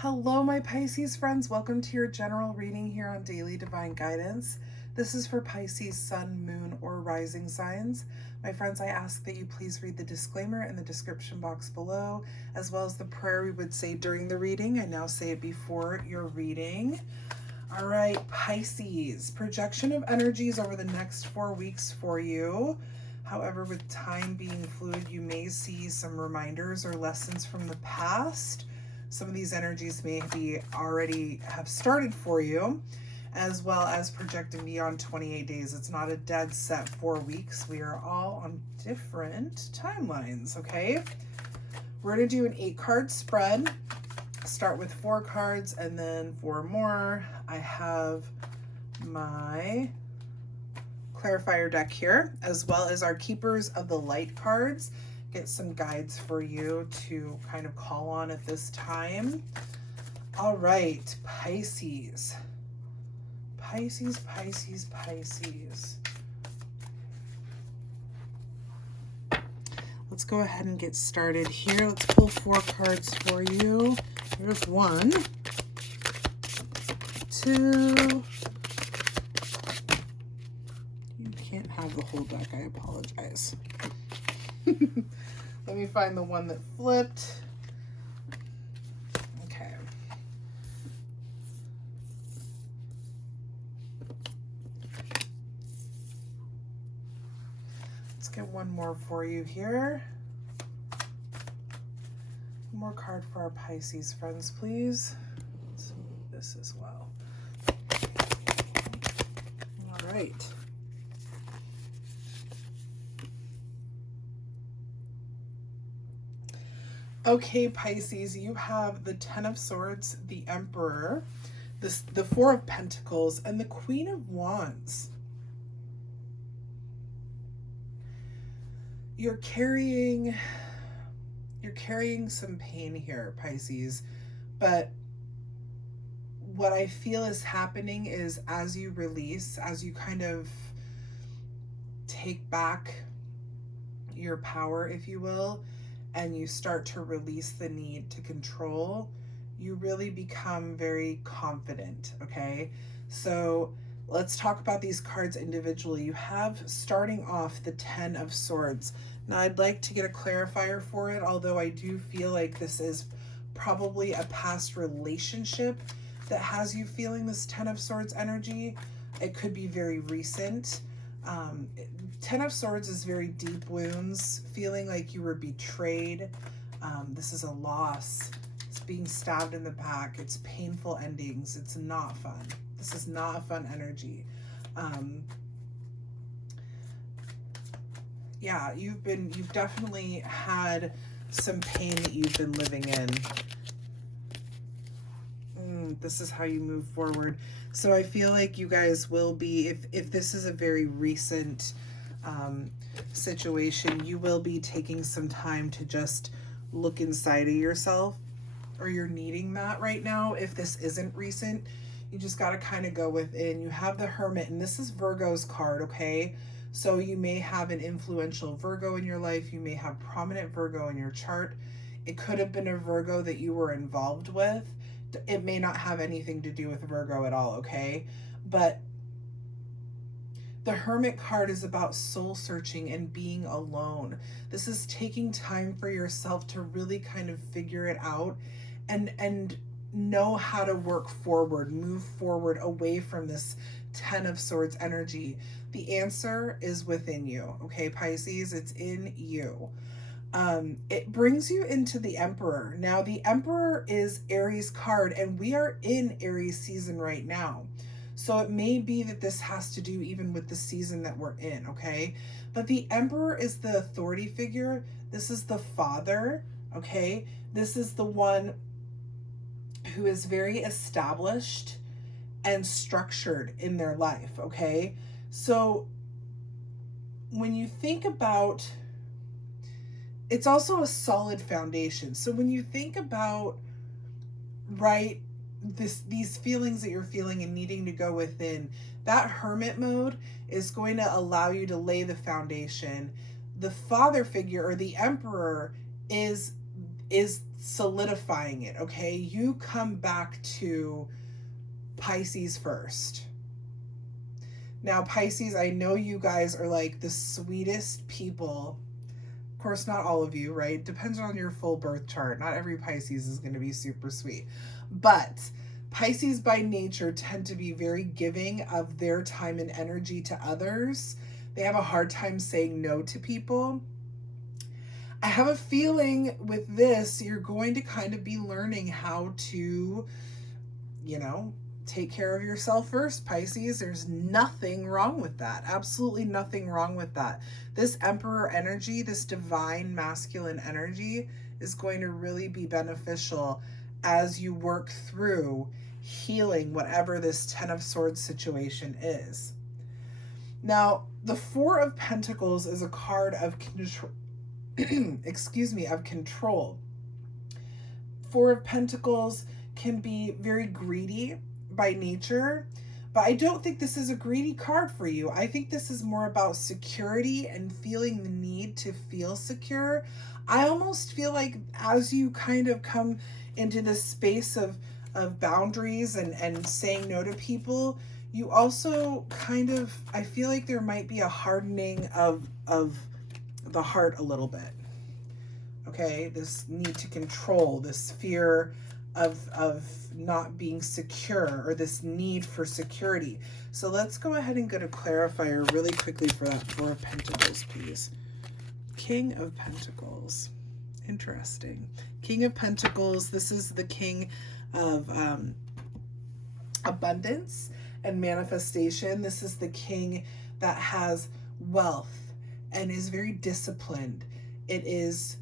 Hello, my Pisces friends. Welcome to your general reading here on Daily Divine Guidance. This is for Pisces, Sun, Moon, or Rising signs. My friends, I ask that you please read the disclaimer in the description box below, as well as the prayer we would say during the reading. I now say it before your reading. All right, Pisces, projection of energies over the next 4 weeks for you. However, with time being fluid, you may see some reminders or lessons from the past. Some of these energies may be already have started for you, as well as projecting beyond 28 days. It's not a dead set 4 weeks. We are all on different timelines, okay? We're going to do an 8-card spread. Start with 4 cards and then 4 more. I have my clarifier deck here, as well as our Keepers of the Light cards. Get some guides for you to kind of call on at this time. All right, Pisces. Pisces. Let's go ahead and get started here. Let's pull 4 cards for you. Here's 1, 2. You can't have the whole deck, I apologize. Let me find the one that flipped. Okay. Let's get one more for you here. One more card for our Pisces friends, please. Let's move this as well. All right. Okay, Pisces, you have the 10 of Swords, the Emperor, the 4 of Pentacles, and the Queen of Wands. You're carrying some pain here, Pisces, but what I feel is happening is as you release, as you kind of take back your power, if you will, and you start to release the need to control, you really become very confident, okay? So let's talk about these cards individually. You have, starting off, the 10 of Swords. Now, I'd like to get a clarifier for it, although I do feel like this is probably a past relationship that has you feeling this 10 of Swords energy. It could be very recent. 10 of Swords is very deep wounds, feeling like you were betrayed. This is a loss. It's being stabbed in the back. It's painful endings. It's not fun. This is not a fun energy. Yeah, you've definitely had some pain that you've been living in. This is how you move forward. So I feel like you guys will be, if this is a very recent situation, you will be taking some time to just look inside of yourself, or you're needing that right now. If this isn't recent, you just got to kind of go within. You have the Hermit, and this is Virgo's card, okay? So you may have an influential Virgo in your life. You may have prominent Virgo in your chart. It could have been a Virgo that you were involved with. It may not have anything to do with Virgo at all, okay? But the Hermit card is about soul searching and being alone. This is taking time for yourself to really kind of figure it out and know how to work forward, move forward away from this 10 of Swords energy. The answer is within you, okay, Pisces? It's in you. It brings you into the Emperor. Now, the Emperor is Aries card, and we are in Aries season right now. So it may be that this has to do even with the season that we're in, okay? But the Emperor is the authority figure. This is the father, okay? This is the one who is very established and structured in their life, okay? So when you think about, it's also a solid foundation. So when you think about, right, these feelings that you're feeling and needing to go within, that Hermit mode is going to allow you to lay the foundation. The father figure, or the Emperor, is solidifying it, okay? You come back to Pisces first. Now, Pisces, I know you guys are like the sweetest people. Of course, not all of you, right? Depends on your full birth chart. Not every Pisces is going to be super sweet. But Pisces by nature tend to be very giving of their time and energy to others. They have a hard time saying no to people. I have a feeling with this, you're going to kind of be learning how to, take care of yourself first, Pisces. There's nothing wrong with that. Absolutely nothing wrong with that. This Emperor energy, this divine masculine energy is going to really be beneficial as you work through healing whatever this Ten of Swords situation is. Now, the Four of Pentacles is a card of control. Of control. Four of Pentacles can be very greedy by nature, but I don't think this is a greedy card for you. I think this is more about security and feeling the need to feel secure. I almost feel like as you kind of come into this space of boundaries and saying no to people, you also kind of, I feel like there might be a hardening of the heart a little bit. Okay, this need to control, this fear of not being secure, or this need for security. So let's go ahead and get a clarifier really quickly for that Four of Pentacles, please. King of Pentacles. Interesting. King of Pentacles, this is the king of abundance and manifestation. This is the king that has wealth and is very disciplined. It is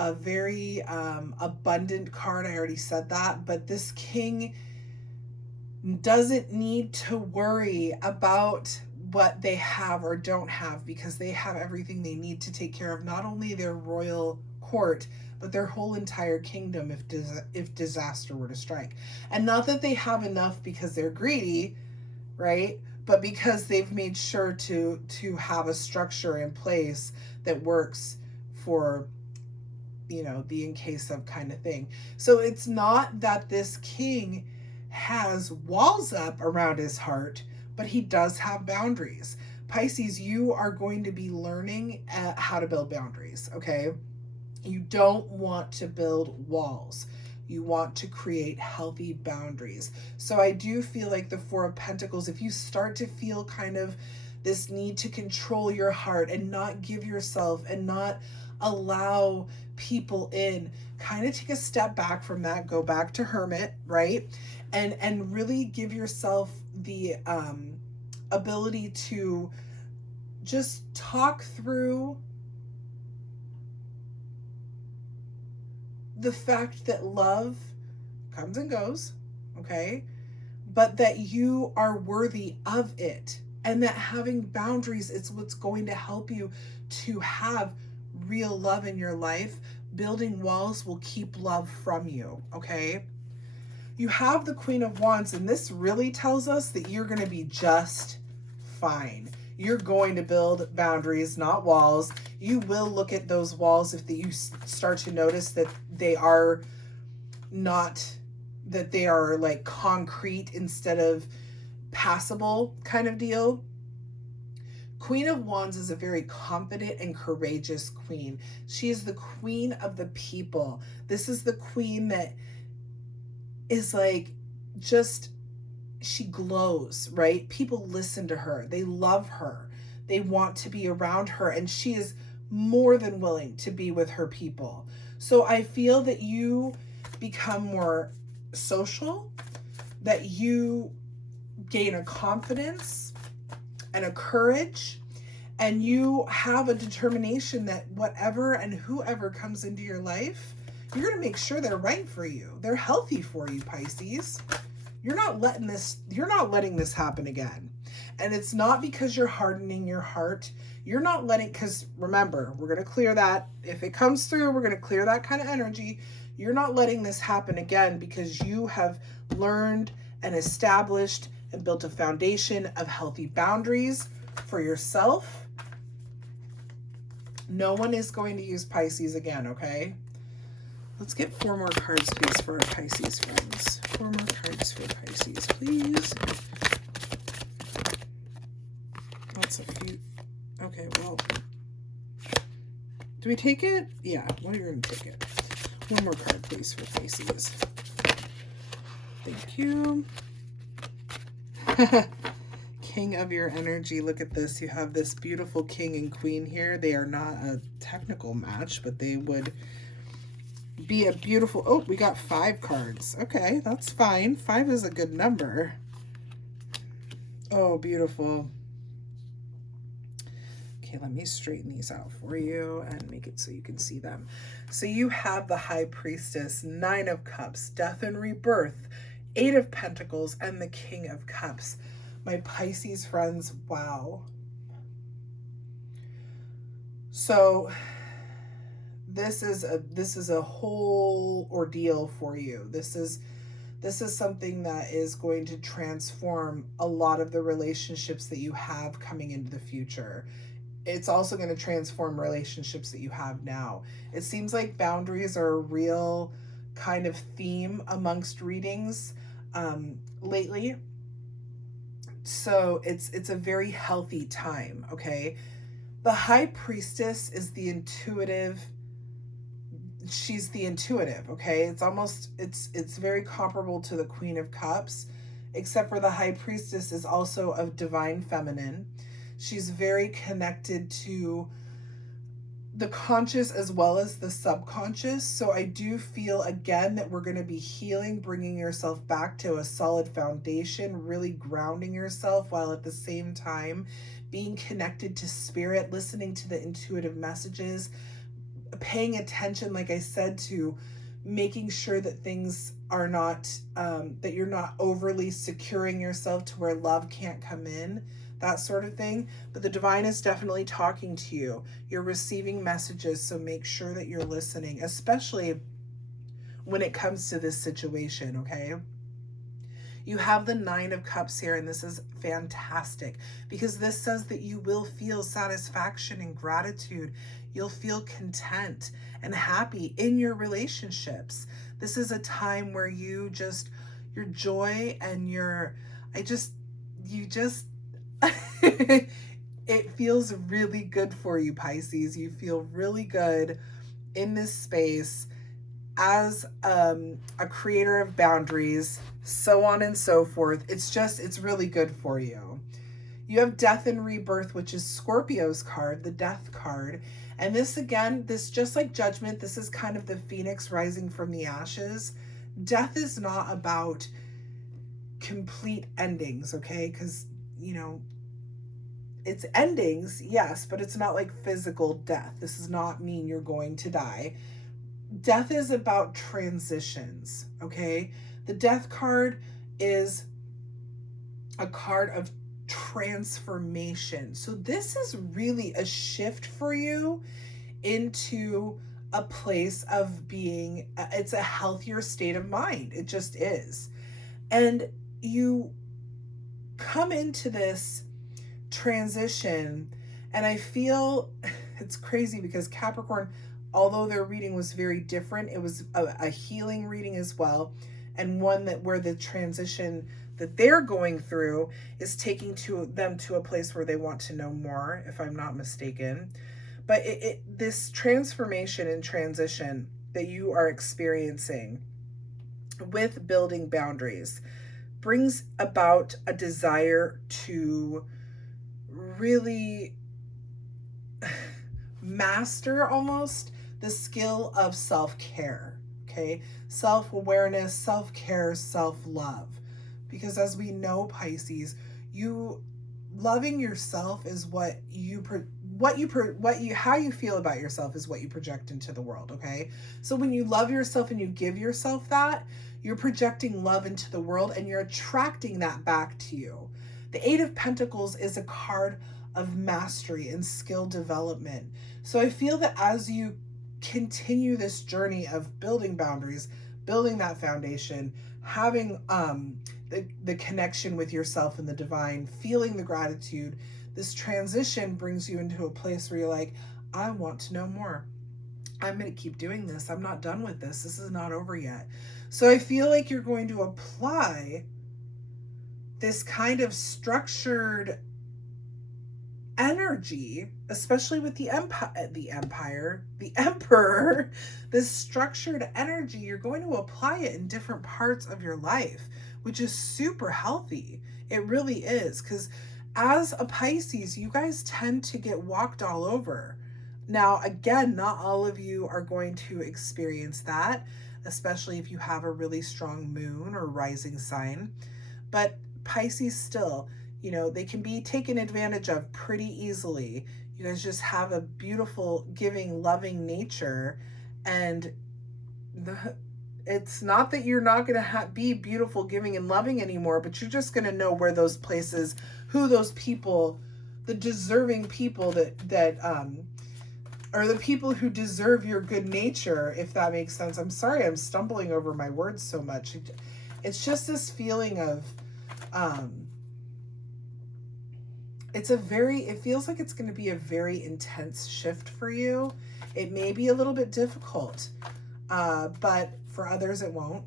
a very abundant card. I already said that, but this king doesn't need to worry about what they have or don't have, because they have everything they need to take care of not only their royal court, but their whole entire kingdom if disaster were to strike. And not that they have enough because they're greedy, right? But because they've made sure to have a structure in place that works for, the in case of kind of thing. So it's not that this king has walls up around his heart, but he does have boundaries. Pisces, you are going to be learning how to build boundaries, okay? You don't want to build walls. You want to create healthy boundaries. So I do feel like the Four of Pentacles, if you start to feel kind of this need to control your heart and not give yourself and not allow people in, kind of take a step back from that, go back to Hermit, right? And really give yourself the ability to just talk through the fact that love comes and goes, okay? But that you are worthy of it, and that having boundaries is what's going to help you to have real love in your life. Building walls will keep love from you, okay? You have the Queen of Wands, and this really tells us that you're going to be just fine. You're going to build boundaries, not walls. You will look at those walls if you start to notice that they are not, that they are like concrete instead of passable kind of deal. Queen of Wands is a very confident and courageous queen. She is the queen of the people. This is the queen that is like just, she glows, right? People listen to her. They love her. They want to be around her, and she is more than willing to be with her people. So I feel that you become more social, that you gain a confidence and a courage, and you have a determination that whatever and whoever comes into your life, you're going to make sure they're right for you. They're healthy for you, Pisces. You're not letting this happen again. And it's not because you're hardening your heart. You're not letting, because remember, we're going to clear that. If it comes through, we're going to clear that kind of energy. You're not letting this happen again because you have learned and established and built a foundation of healthy boundaries for yourself. No one is going to use Pisces again, okay? Let's get 4 more cards, please, for our Pisces friends. 4 more cards for Pisces, please. That's a few. Okay, well, do we take it? Yeah, well, you're going to take it. 1 more card, please, for Pisces. Thank you. King of your energy. Look at this. You have this beautiful king and queen here. They are not a technical match, but they would be a beautiful... Oh, we got 5 cards. Okay, that's fine. 5 is a good number. Oh, beautiful. Okay, let me straighten these out for you and make it so you can see them. So you have the High Priestess, 9 of Cups, Death and Rebirth, 8 of Pentacles, and the King of Cups. My Pisces friends, wow. So this is a whole ordeal for you. This is something that is going to transform a lot of the relationships that you have coming into the future. It's also going to transform relationships that you have now. It seems like boundaries are a real kind of theme amongst readings lately. So it's a very healthy time, okay? The High Priestess is the intuitive. She's the intuitive, okay? It's very comparable to the Queen of Cups, except for the High Priestess is also of divine feminine. She's very connected to the conscious as well as the subconscious. So I do feel, again, that we're going to be healing, bringing yourself back to a solid foundation, really grounding yourself, while at the same time being connected to spirit, listening to the intuitive messages, paying attention, like I said, to making sure that things are not, that you're not overly securing yourself to where love can't come in, that sort of thing. But the divine is definitely talking to you. You're receiving messages, so make sure that you're listening, especially when it comes to this situation, okay? You have the 9 of Cups here, and this is fantastic because this says that you will feel satisfaction and gratitude. You'll feel content and happy in your relationships. This is a time where your joy and it feels really good for you, Pisces. You feel really good in this space as a creator of boundaries, so on and so forth. It's really good for you. You have Death and Rebirth, which is Scorpio's card, the Death card. And this, again, just like Judgment, this is kind of the phoenix rising from the ashes. Death is not about complete endings, okay? Because, it's endings, yes, but it's not like physical death. This does not mean you're going to die. Death is about transitions, okay? The Death card is a card of transformation. So this is really a shift for you into a place of being, it's a healthier state of mind. It just is. And you come into this transition, and I feel it's crazy because Capricorn, although their reading was very different, it was a healing reading as well, and one where the transition that they're going through is taking them to a place where they want to know more, if I'm not mistaken. But this transformation and transition that you are experiencing with building boundaries brings about a desire to really master almost the skill of self-care, okay? Self-awareness, self-care, self-love. Because as we know, Pisces, loving yourself is how you feel about yourself is what you project into the world, okay? So when you love yourself and you give yourself that, you're projecting love into the world and you're attracting that back to you. The 8 of Pentacles is a card of mastery and skill development. So I feel that as you continue this journey of building boundaries, building that foundation, having the connection with yourself and the divine, feeling the gratitude, this transition brings you into a place where you're like, I want to know more. I'm going to keep doing this. I'm not done with this. This is not over yet. So I feel like you're going to apply this kind of structured energy, especially with the emperor, this structured energy, you're going to apply it in different parts of your life, which is super healthy. It really is, because as a Pisces, you guys tend to get walked all over. Now, again, not all of you are going to experience that, especially if you have a really strong moon or rising sign. But Pisces still, you know, they can be taken advantage of pretty easily. You guys just have a beautiful, giving, loving nature. And it's not that you're not going to be beautiful, giving, and loving anymore, but you're just going to know where those places, who those people, the deserving people or the people who deserve your good nature, if that makes sense. I'm sorry, I'm stumbling over my words so much. It's just this feeling of, it feels like it's going to be a very intense shift for you. It may be a little bit difficult, but for others it won't.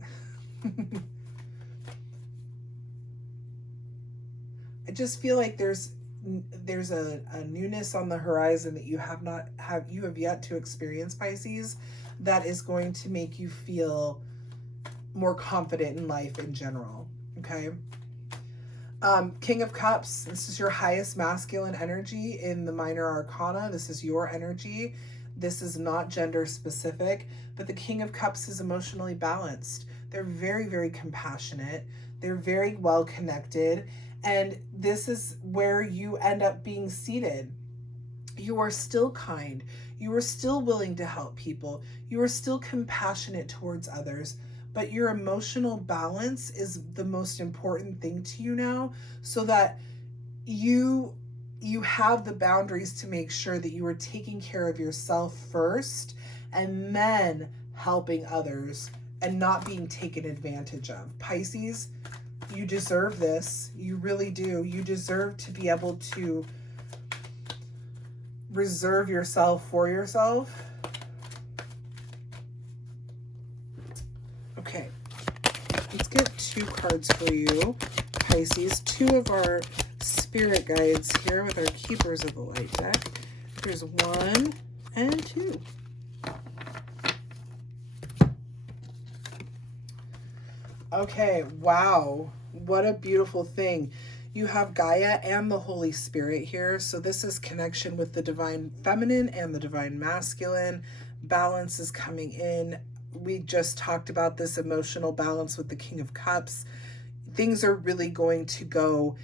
I just feel like there's a newness on the horizon that you have yet to experience, Pisces, that is going to make you feel more confident in life in general. Okay. King of Cups, this is your highest masculine energy in the minor arcana. This is your energy. This is not gender specific, but the King of Cups is emotionally balanced. They're very, very compassionate. They're very well connected. And this is where you end up being seated. You are still kind. You are still willing to help people. You are still compassionate towards others. But your emotional balance is the most important thing to you now, so that you have the boundaries to make sure that you are taking care of yourself first and then helping others and not being taken advantage of. Pisces, you deserve this. You really do. You deserve to be able to reserve yourself for yourself. Okay, let's get 2 cards for you, Pisces. 2 of our spirit guides here with our Keepers of the Light deck. Here's 1 and 2. Okay, wow, what a beautiful thing. You have Gaia and the Holy Spirit here. So this is connection with the divine feminine and the divine masculine. Balance is coming in. We just talked about this emotional balance with the King of Cups. Things are really going to go,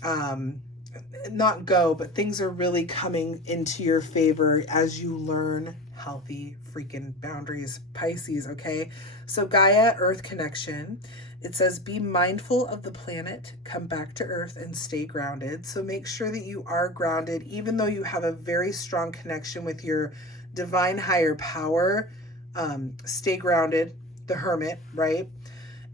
but things are really coming into your favor as you learn healthy freaking boundaries, Pisces, okay? So Gaia, Earth connection. It says, be mindful of the planet, come back to Earth and stay grounded. So make sure that you are grounded, even though you have a very strong connection with your divine higher power. Stay grounded, the Hermit, right?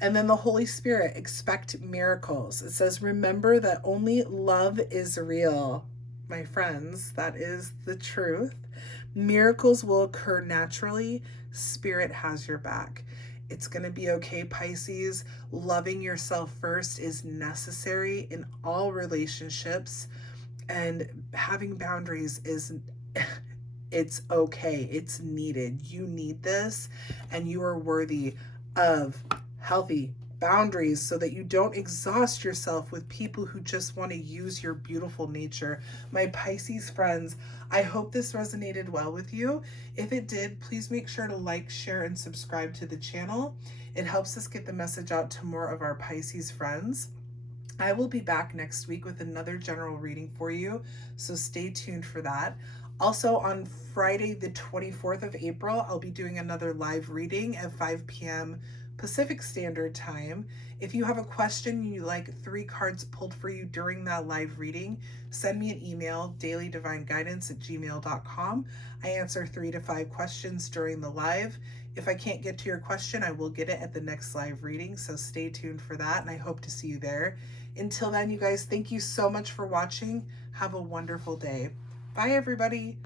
And then the Holy Spirit, expect miracles. It says, remember that only love is real. My friends, that is the truth. Miracles will occur naturally. Spirit has your back. It's going to be okay, Pisces. Loving yourself first is necessary in all relationships. And having boundaries is... it's okay. It's needed. You need this, and you are worthy of healthy boundaries so that you don't exhaust yourself with people who just want to use your beautiful nature. My Pisces friends, I hope this resonated well with you. If it did, please make sure to like, share, and subscribe to the channel. It helps us get the message out to more of our Pisces friends. I will be back next week with another general reading for you, so stay tuned for that. Also, on Friday, the 24th of April, I'll be doing another live reading at 5 p.m. Pacific Standard Time. If you have a question and you'd like 3 cards pulled for you during that live reading, send me an email, dailydivineguidance@gmail.com. I answer 3 to 5 questions during the live. If I can't get to your question, I will get it at the next live reading, so stay tuned for that, and I hope to see you there. Until then, you guys, thank you so much for watching. Have a wonderful day. Bye, everybody.